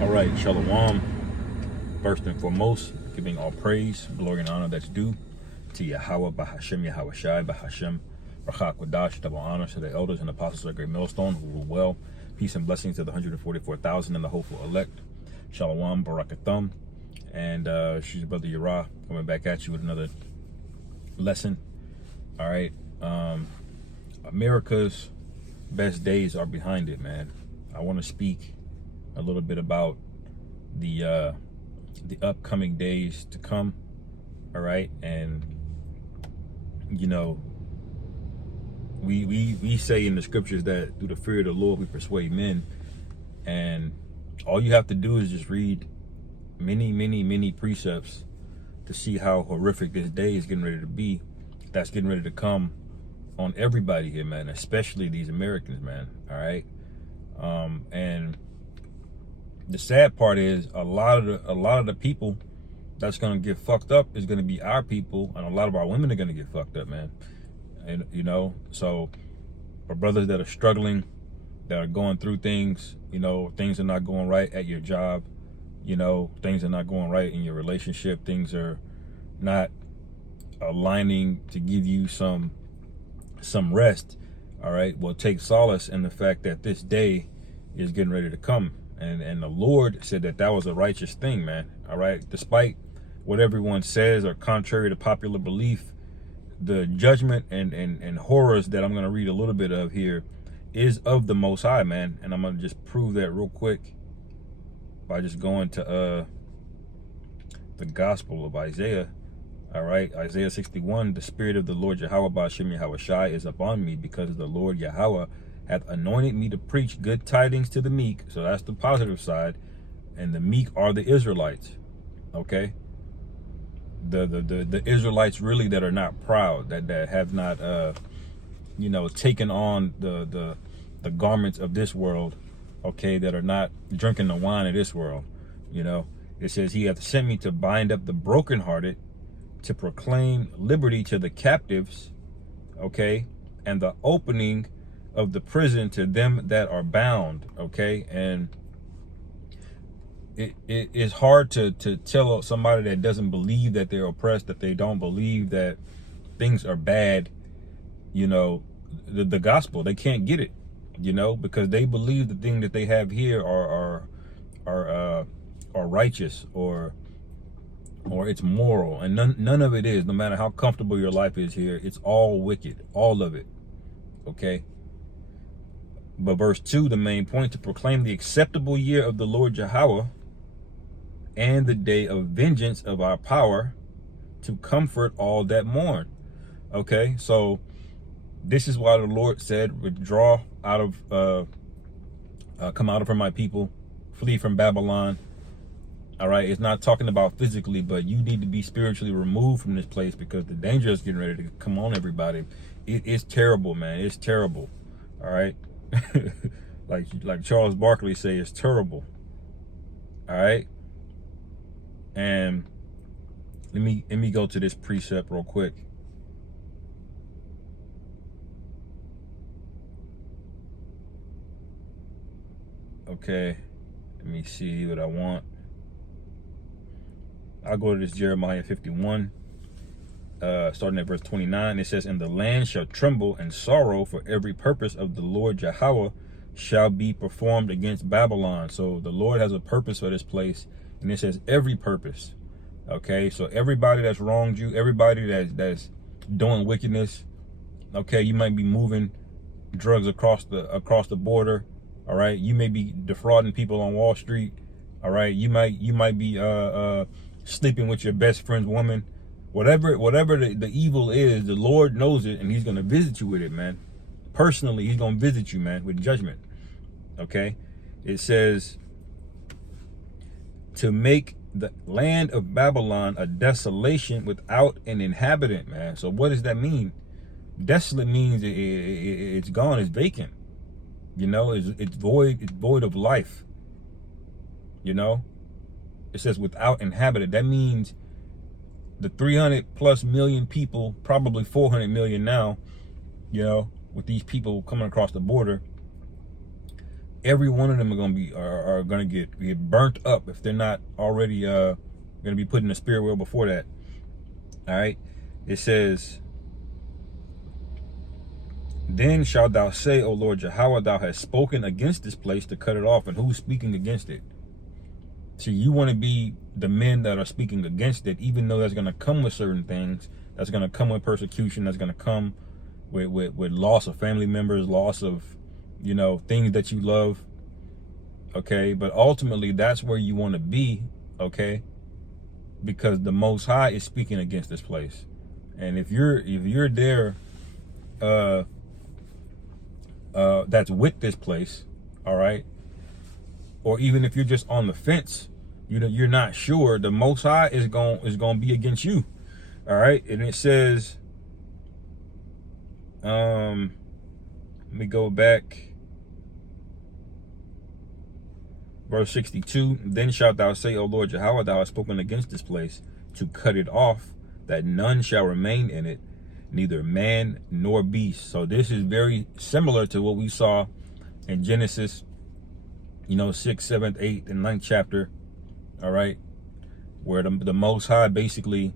All right, Shalom. First and foremost, giving all praise, glory, and honor that's due to Yahweh, Bahashem, Yahweh Shai, Bahashem, Rachak, Wadash, double honor to the elders and apostles of Great Millstone who rule well. Peace and blessings to the 144,000 and the hopeful elect. Shalom, Barakathum. And she's your brother Yara coming back at you with another lesson. All right. America's best days are behind it, man. I want to speak a little bit about the upcoming days to come. All right. And you know, we say in the scriptures that through the fear of the Lord we persuade men, and all you have to do is just read many precepts to see how horrific this day is getting ready to be. That's getting ready to come on everybody here, man, especially these Americans, man. All right. And the sad part is a lot of the people that's gonna get fucked up is gonna be our people, and a lot of our women are gonna get fucked up, man. And you know, so for brothers that are struggling, that are going through things, you know, things are not going right at your job, you know, things are not going right in your relationship, things are not aligning to give you some rest. All right, well, take solace in the fact that this day is getting ready to come, and the Lord said that was a righteous thing, man. All right, despite what everyone says or contrary to popular belief, the judgment and horrors that I'm going to read a little bit of here is of the Most High, man. And I'm going to just prove that real quick by just going to the Gospel of Isaiah. All right, Isaiah 61, the Spirit of the Lord Yahweh Ba'ashem Yahweh Shai is upon me, because the Lord Yahweh hath anointed me to preach good tidings to the meek. So that's the positive side. And the meek are the Israelites. Okay. The Israelites really that are not proud, that have not you know, taken on the garments of this world, okay, that are not drinking the wine of this world. You know, it says he hath sent me to bind up the brokenhearted, to proclaim liberty to the captives, okay, and the opening of the prison to them that are bound, okay. And it is hard to tell somebody that doesn't believe that they're oppressed, that they don't believe that things are bad, you know, the gospel. They can't get it, you know, because they believe the thing that they have here are righteous or it's moral, and none of it is. No matter how comfortable your life is here, it's all wicked, all of it. Okay. But verse 2, the main point, to proclaim the acceptable year of the Lord Yahweh, and the day of vengeance of our power, to comfort all that mourn. Okay, so this is why the Lord said, withdraw out of come out from my people, flee from Babylon. All right, it's not talking about physically, but you need to be spiritually removed from this place, because the danger is getting ready to come on everybody. It's terrible, man. It's terrible. All right. like Charles Barkley say, it's terrible. All right. And let me go to this precept real quick. Okay. Let me see what I want. I'll go to this Jeremiah 51, starting at verse 29. It says, and the land shall tremble and sorrow, for every purpose of the Lord Yahweh shall be performed against Babylon. So the Lord has a purpose for this place, and it says every purpose. Okay, so everybody that's wronged you, everybody that's doing wickedness, okay, you might be moving drugs across the border. All right, you may be defrauding people on Wall Street. All right, you might be sleeping with your best friend's woman. Whatever the evil is, the Lord knows it, and he's going to visit you with it, man. Personally, he's going to visit you, man, with judgment. Okay, it says to make the land of Babylon a desolation without an inhabitant, man. So what does that mean? Desolate means it's gone, it's vacant. You know, it's void of life. You know, it says without inhabitant. That means the 300+ million people, probably 400 million now, you know, with these people coming across the border, every one of them are gonna get burnt up if they're not already gonna be put in the spirit world before that. All right, it says, then shalt thou say, O Lord Yahweh, thou hast spoken against this place to cut it off. And who's speaking against it? See, you want to be the men that are speaking against it, even though that's going to come with certain things. That's going to come with persecution. That's going to come with loss of family members, loss of, things that you love. Okay, but ultimately that's where you want to be. Okay, because the Most High is speaking against this place, and if you're there, that's with this place, all right, or even if you're just on the fence, you're not sure, the Most High is going to be against you, all right. And it says, let me go back, verse 62. Then shalt thou say, O Lord Yahweh, thou hast spoken against this place to cut it off, that none shall remain in it, neither man nor beast. So this is very similar to what we saw in Genesis, 6th, 7th, 8th, and 9th chapter, all right, where the Most High basically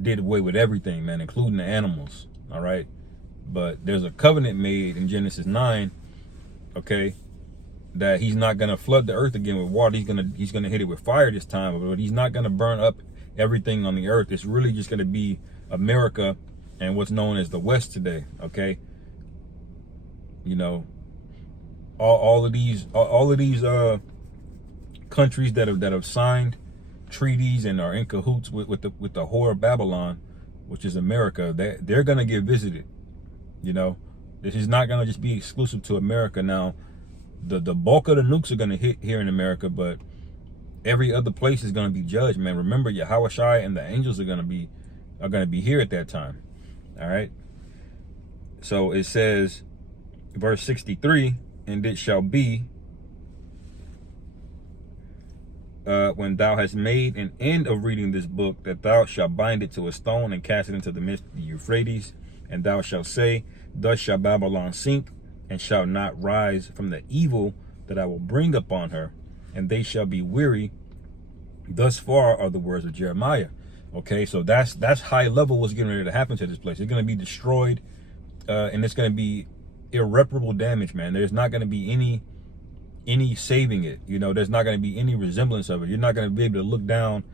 did away with everything, man, including the animals, all right. But there's a covenant made in Genesis 9, okay, that he's not going to flood the earth again with water. He's gonna hit it with fire this time, but he's not going to burn up everything on the earth. It's really just going to be America and what's known as the West today, okay. All of these countries that have signed treaties and are in cahoots with the whore of Babylon, which is America, they're gonna get visited. This is not gonna just be exclusive to America. Now, the bulk of the nukes are gonna hit here in America, but every other place is gonna be judged, man. Remember, Yahweh Shai and the angels are gonna be here at that time. All right. So it says, verse 63, and it shall be, when thou hast made an end of reading this book, that thou shalt bind it to a stone and cast it into the midst of the Euphrates, and thou shalt say, thus shall Babylon sink, and shall not rise from the evil that I will bring upon her, and they shall be weary. Thus far are the words of Jeremiah. Okay, so that's high level what's getting ready to happen to this place. It's going to be destroyed, and it's going to be irreparable damage, man. There's not going to be any saving it. There's not going to be any resemblance of it. You're not going to be able to look down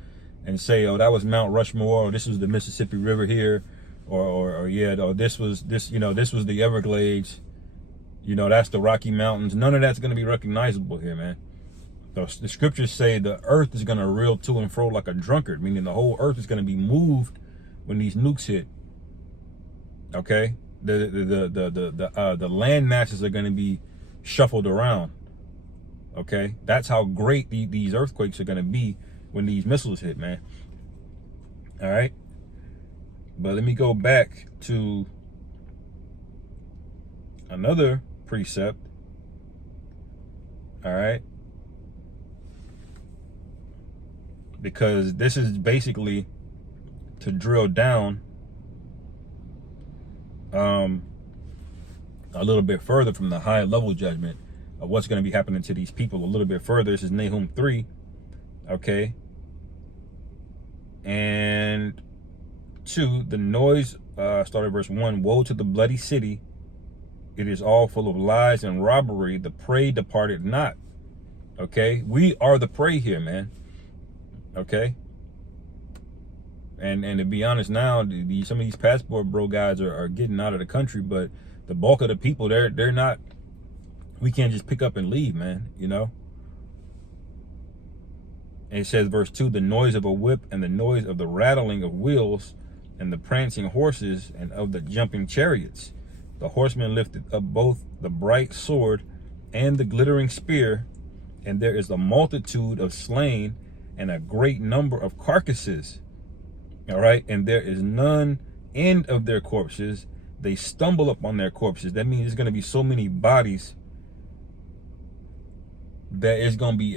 and say, oh, that was Mount Rushmore, or this was the Mississippi River here, or this was the Everglades. That's the Rocky Mountains. None of that's going to be recognizable here, man. The scriptures say the earth is going to reel to and fro like a drunkard, meaning the whole earth is going to be moved when these nukes hit. Okay, the land masses are going to be shuffled around. Okay, that's how great these earthquakes are going to be when these missiles hit, man. All right, but let me go back to another precept. All right, because this is basically to drill down a little bit further from the high level judgment of what's going to be happening to these people a little bit further. This is Nahum 3, okay, and 2, the noise, started verse 1, woe to the bloody city, it is all full of lies and robbery, the prey departed not. Okay, we are the prey here, man. Okay, and to be honest, now some of these passport bro guys are getting out of the country, but the bulk of the people, they're not. We can't just pick up and leave, man. And it says verse 2, the noise of a whip and the noise of the rattling of wheels and the prancing horses and of the jumping chariots, the horsemen lifted up both the bright sword and the glittering spear, and there is a multitude of slain and a great number of carcasses. All right, and there is none end of their corpses. They stumble upon their corpses. That means there's going to be so many bodies that it's going to be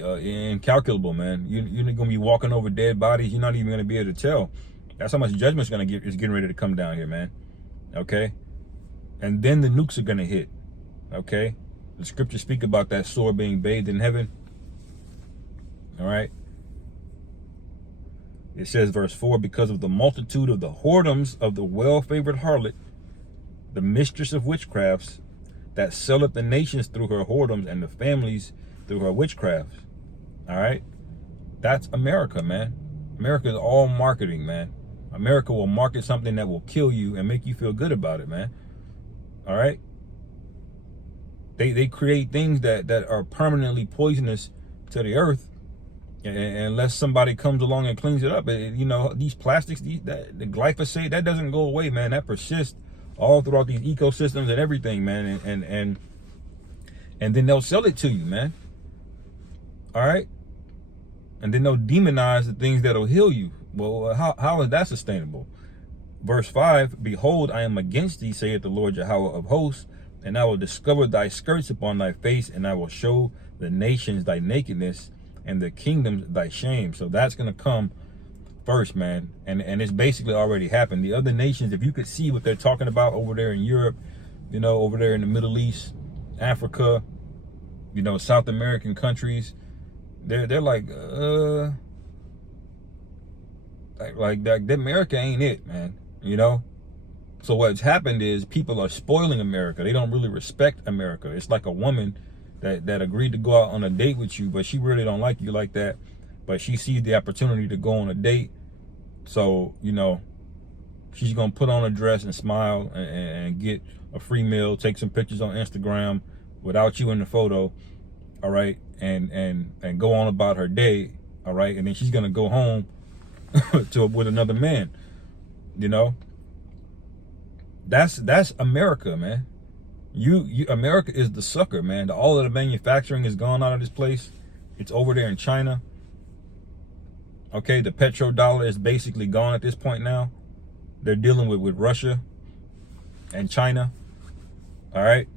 incalculable, man. You're going to be walking over dead bodies. You're not even going to be able to tell. That's how much judgment's going to is getting ready to come down here, man. Okay, and then the nukes are going to hit. Okay, The scriptures speak about that sword being bathed in heaven. All right. It says, verse 4, because of the multitude of the whoredoms of the well-favored harlot, the mistress of witchcrafts, that selleth the nations through her whoredoms, and the families through her witchcrafts. All right. That's America, man. America is all marketing, man. America will market something that will kill you and make you feel good about it, man. All right. They create things that are permanently poisonous to the earth, and unless somebody comes along and cleans it up. You know, these plastics, the glyphosate, that doesn't go away, man. That persists all throughout these ecosystems and everything, man. And then they'll sell it to you, man. All right. And then they'll demonize the things that'll heal you. Well, how is that sustainable? Verse 5, behold, I am against thee, saith the Lord Yahweh of hosts, and I will discover thy skirts upon thy face, and I will show the nations thy nakedness, and the kingdoms thy shame. So that's going to come first, man. And it's basically already happened. The other nations, if you could see what they're talking about over there in Europe, you know, over there in the Middle East, Africa, you know, South American countries, they're like that America ain't it, man, you know? So what's happened is people are spoiling America. They don't really respect America. It's like a woman that agreed to go out on a date with you, but she really don't like you like that. But she sees the opportunity to go on a date. So, you know, she's going to put on a dress and smile and get a free meal, take some pictures on Instagram without you in the photo. All right. And go on about her day. All right. And then she's going to go home with another man, you know. That's America, man. America is the sucker, man. All of the manufacturing is gone out of this place. It's over there in China. Okay, the petrodollar is basically gone at this point now. They're dealing with Russia and China. All right.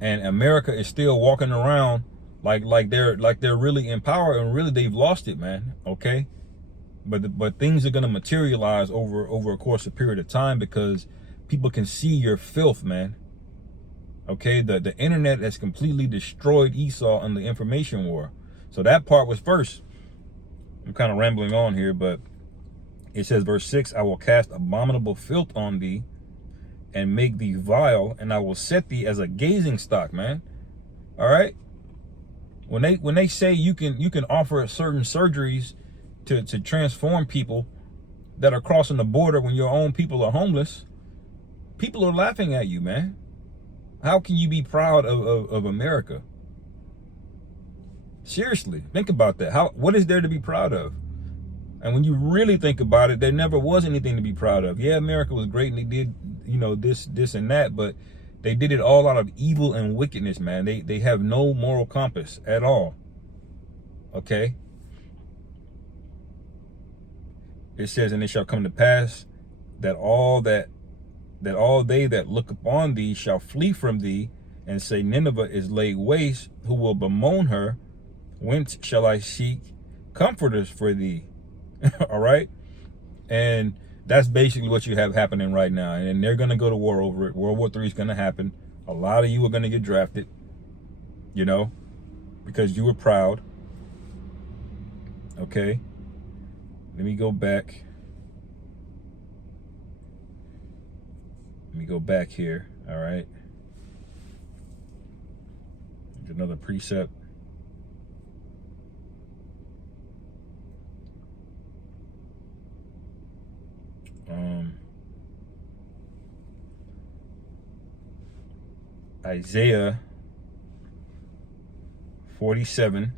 And America is still walking around like they're really in power, and really they've lost it, man. Okay. But things are going to materialize over a course of period of time, because people can see your filth, man. Okay, the internet has completely destroyed Esau in the information war. So that part was first. I'm kind of rambling on here, but it says, verse 6, I will cast abominable filth on thee and make thee vile, and I will set thee as a gazing stock, man. All right. When they say you can offer certain surgeries to transform people that are crossing the border when your own people are homeless, people are laughing at you, man. How can you be proud of America? Seriously, think about that. What is there to be proud of? And when you really think about it, there never was anything to be proud of. Yeah, America was great and they did, you know, this and that, but they did it all out of evil and wickedness, man. They have no moral compass at all. Okay? It says, and it shall come to pass that all they that look upon thee shall flee from thee, and say, Nineveh is laid waste, who will bemoan her? Whence shall I seek comforters for thee? All right. And that's basically what you have happening right now. And they're going to go to war over it. World War III is going to happen. A lot of you are going to get drafted, you know, because you were proud. Okay. Let me go back. Let me go back here. All right. There's another precept. Isaiah 47.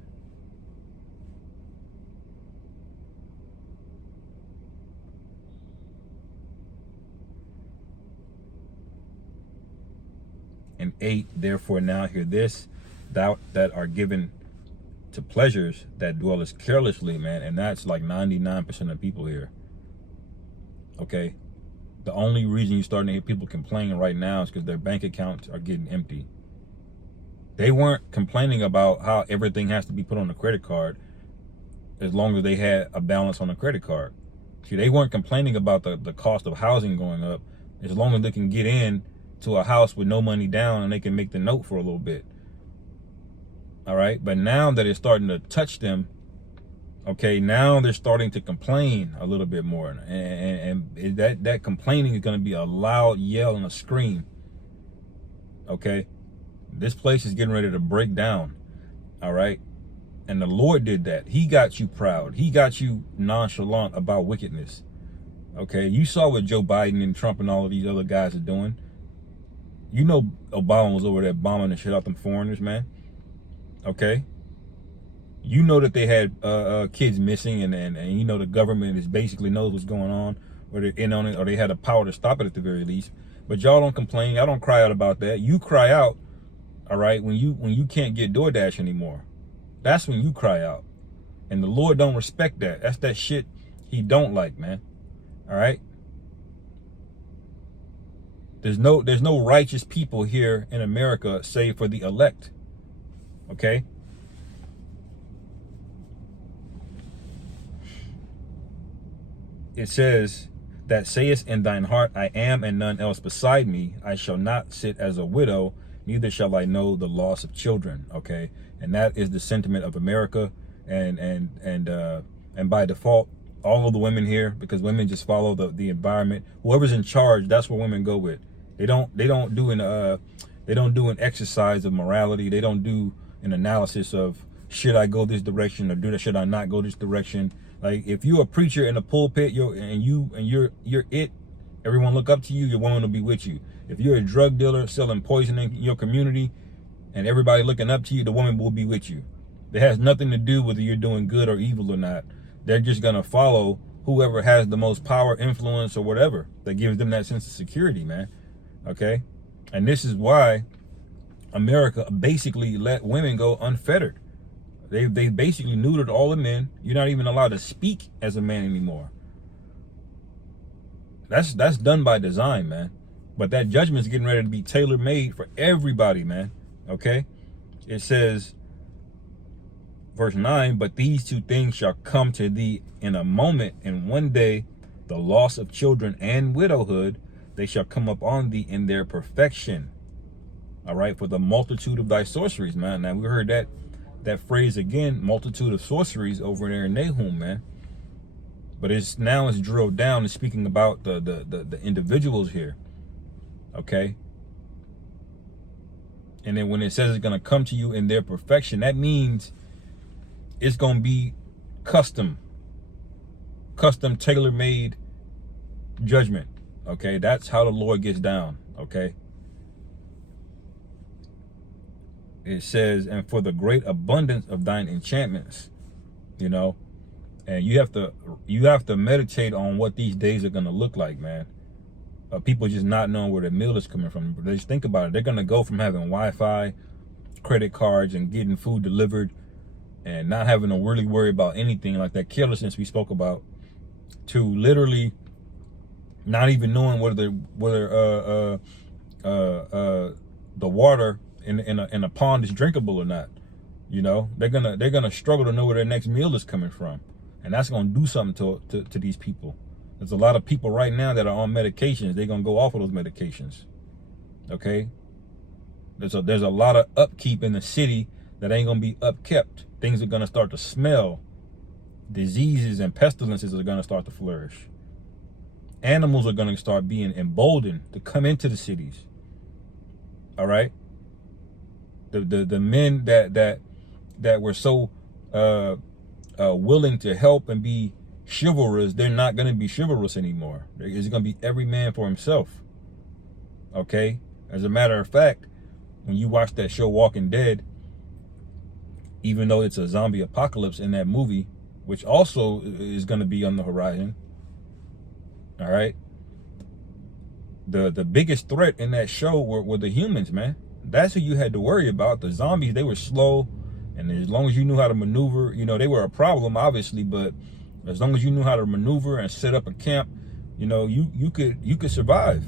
And 8, therefore now hear this, thou that are given to pleasures that dwellest carelessly, man. And that's like 99% of people here. Okay. The only reason you're starting to hear people complaining right now is because their bank accounts are getting empty. They weren't complaining about how everything has to be put on a credit card as long as they had a balance on a credit card. See, they weren't complaining about the cost of housing going up as long as they can get in to a house with no money down and they can make the note for a little bit. All right. But now that it's starting to touch them, okay, now they're starting to complain a little bit more. And that complaining is going to be a loud yell and a scream. Okay. This place is getting ready to break down. All right. And the Lord did that. He got you proud. He got you nonchalant about wickedness. Okay. You saw what Joe Biden and Trump and all of these other guys are doing. You know, Obama was over there bombing the shit out them foreigners, man. Okay. You know that they had kids missing, and you know the government is basically knows what's going on, or they're in on it, or they had the power to stop it at the very least. But y'all don't complain. Y'all don't cry out about that. You cry out, all right, when you can't get DoorDash anymore. That's when you cry out. And the Lord don't respect that. That's that shit he don't like, man. All right? There's no righteous people here in America save for the elect. Okay? It says, that sayest in thine heart, I am and none else beside me. I shall not sit as a widow, neither shall I know the loss of children. Okay? And that is the sentiment of America, and by default, all of the women here, because women just follow the environment. Whoever's in charge, that's what women go with. They don't do an exercise of morality. They don't do an analysis of, should I go this direction, or should I not go this direction? Like, if you're a preacher in a pulpit, you're it, everyone look up to you, your woman will be with you. If you're a drug dealer selling poison in your community and everybody looking up to you, the woman will be with you. It has nothing to do with whether you're doing good or evil or not. They're just going to follow whoever has the most power, influence, or whatever that gives them that sense of security, man. Okay? And this is why America basically let women go unfettered. They basically neutered all the men. You're not even allowed to speak as a man anymore. That's done by design, man. But that judgment's getting ready to be tailor-made for everybody, man. Okay? It says, verse 9, but these two things shall come to thee in a moment, and one day the loss of children and widowhood, they shall come upon thee in their perfection. All right? For the multitude of thy sorceries, man. Now, we heard that phrase again, multitude of sorceries, over there in Nahum, man. But it's drilled down and speaking about the individuals here. Okay? And then when it says it's going to come to you in their perfection, that means it's going to be custom tailor-made judgment. Okay? That's how the Lord gets down. Okay? It says, and for the great abundance of thine enchantments, you know, and you have to meditate on what these days are going to look like, man. People just not knowing where their meal is coming from. But just think about it. They're going to go from having Wi-Fi, credit cards, and getting food delivered, and not having to really worry about anything, like that carelessness we spoke about, to literally not even knowing whether the water in a pond is drinkable or not. You know, they're gonna struggle to know where their next meal is coming from, and that's gonna do something to these people. There's a lot of people right now that are on medications. They're gonna go off of those medications. Okay, there's a lot of upkeep in the city that ain't gonna be upkept. Things are gonna start to smell. Diseases and pestilences are gonna start to flourish. Animals are gonna start being emboldened to come into the cities. All right. The men that were so willing to help and be chivalrous, they're not going to be chivalrous anymore. It's going to be every man for himself. Okay? As a matter of fact, when you watch that show Walking Dead, even though it's a zombie apocalypse in that movie, which also is going to be on the horizon, all right, the biggest threat in that show were the humans, man. That's who you had to worry about. The zombies, they were slow, and as long as you knew how to maneuver, you know, they were a problem, obviously, but as long as you knew how to maneuver and set up a camp, you know, you could survive.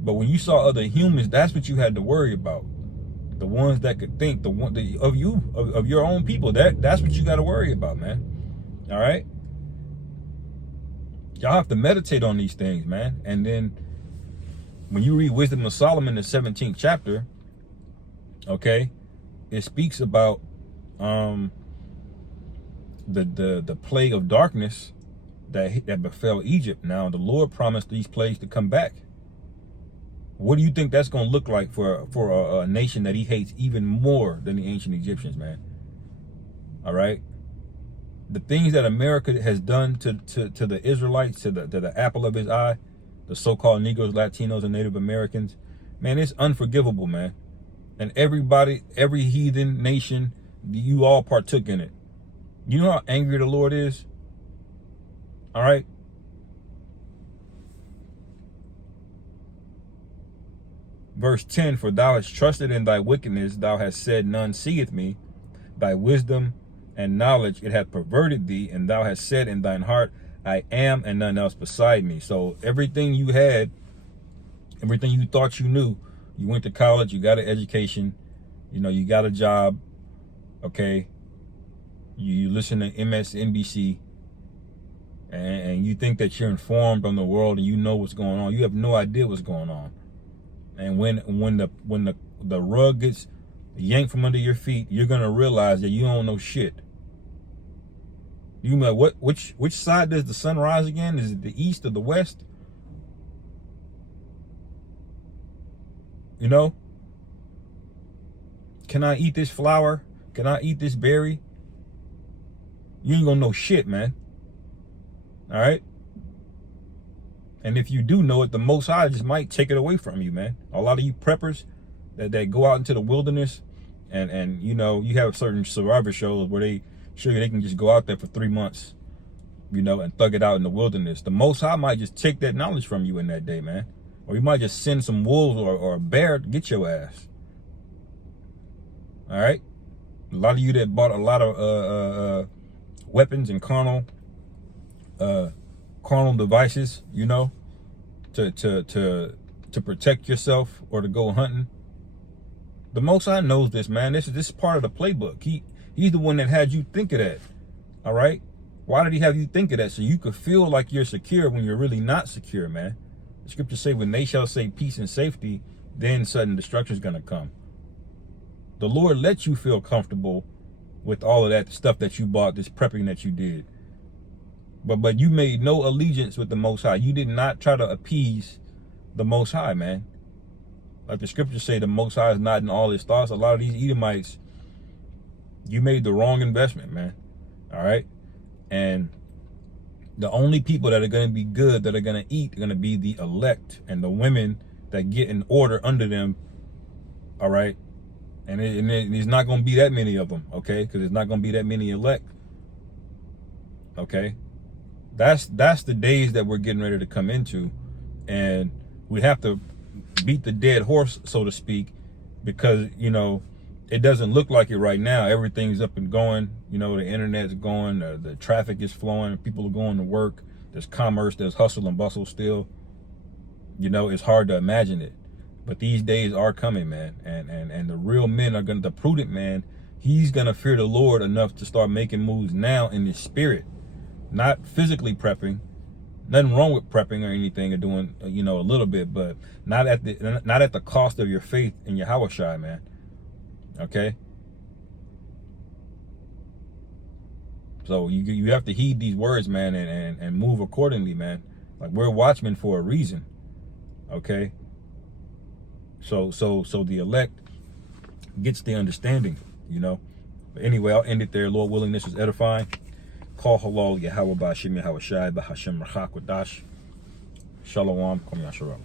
But when you saw other humans, that's what you had to worry about. The ones that could think, of your own people. That's what you got to worry about, man. All right? Y'all have to meditate on these things, man. And then When you read Wisdom of Solomon, the 17th chapter, okay, it speaks about the plague of darkness that befell Egypt. Now the Lord promised these plagues to come back. What do you think that's going to look like for a nation that he hates even more than the ancient Egyptians, man? All right. The things that America has done to the Israelites, to the apple of his eye, the so-called Negroes, Latinos, and Native Americans, man, it's unforgivable, man. And everybody, every heathen nation, you all partook in it. You know how angry the Lord is? All right. Verse 10, for thou hast trusted in thy wickedness, thou hast said, none seeth me. Thy wisdom and knowledge, it hath perverted thee, and thou hast said in thine heart, I am, and none else beside me. So everything you had, everything you thought you knew, you went to college, you got an education, you know, you got a job, okay? You listen to MSNBC, and you think that you're informed on the world and you know what's going on. You have no idea what's going on. And when the rug gets yanked from under your feet, you're gonna realize that you don't know shit. You know which side does the sun rise again? Is it the east or the west? You know? Can I eat this flower? Can I eat this berry? You ain't gonna know shit, man. All right? And if you do know it, the Most High just might take it away from you, man. A lot of you preppers that go out into the wilderness and you know, you have certain survivor shows where they show you they can just go out there for 3 months, you know, and thug it out in the wilderness. The Most High might just take that knowledge from you in that day, man. Or you might just send some wolves or a bear to get your ass. All right? A lot of you that bought a lot of weapons and carnal devices, you know, to protect yourself or to go hunting. The Most High knows this, man. This is part of the playbook. He's the one that had you think of that. All right? Why did he have you think of that? So you could feel like you're secure when you're really not secure, man. The scriptures say, when they shall say peace and safety, then sudden destruction is going to come. The Lord let you feel comfortable with all of that stuff that you bought, this prepping that you did. But you made no allegiance with the Most High. You did not try to appease the Most High, man. Like the scriptures say, the Most High is not in all his thoughts. A lot of these Edomites, you made the wrong investment, man. All right? And the only people that are going to be good, that are going to eat, are going to be the elect and the women that get an order under them. All right? And there's not going to be that many of them, okay? Because there's not going to be that many elect. Okay? That's the days that we're getting ready to come into. And we have to beat the dead horse, so to speak, because, you know, it doesn't look like it right now. Everything's up and going. You know, the internet's going, the traffic is flowing, people are going to work. There's commerce, there's hustle and bustle still. You know, it's hard to imagine it. But these days are coming, man. And the real men are going to, the prudent man, he's going to fear the Lord enough to start making moves now in his spirit. Not physically prepping. Nothing wrong with prepping or anything, or doing, you know, a little bit, but not at the cost of your faith in your Yahushua, man. Okay? So you have to heed these words, man, and move accordingly, man. Like, we're watchmen for a reason. Okay? So the elect gets the understanding, you know. But anyway, I'll end it there. Lord willing, this is edifying. Call halal Yahweh Ba'ashim Yahweh Shai Ba'Hashem Rachak Wadash. Shalom. Kom Yasharal.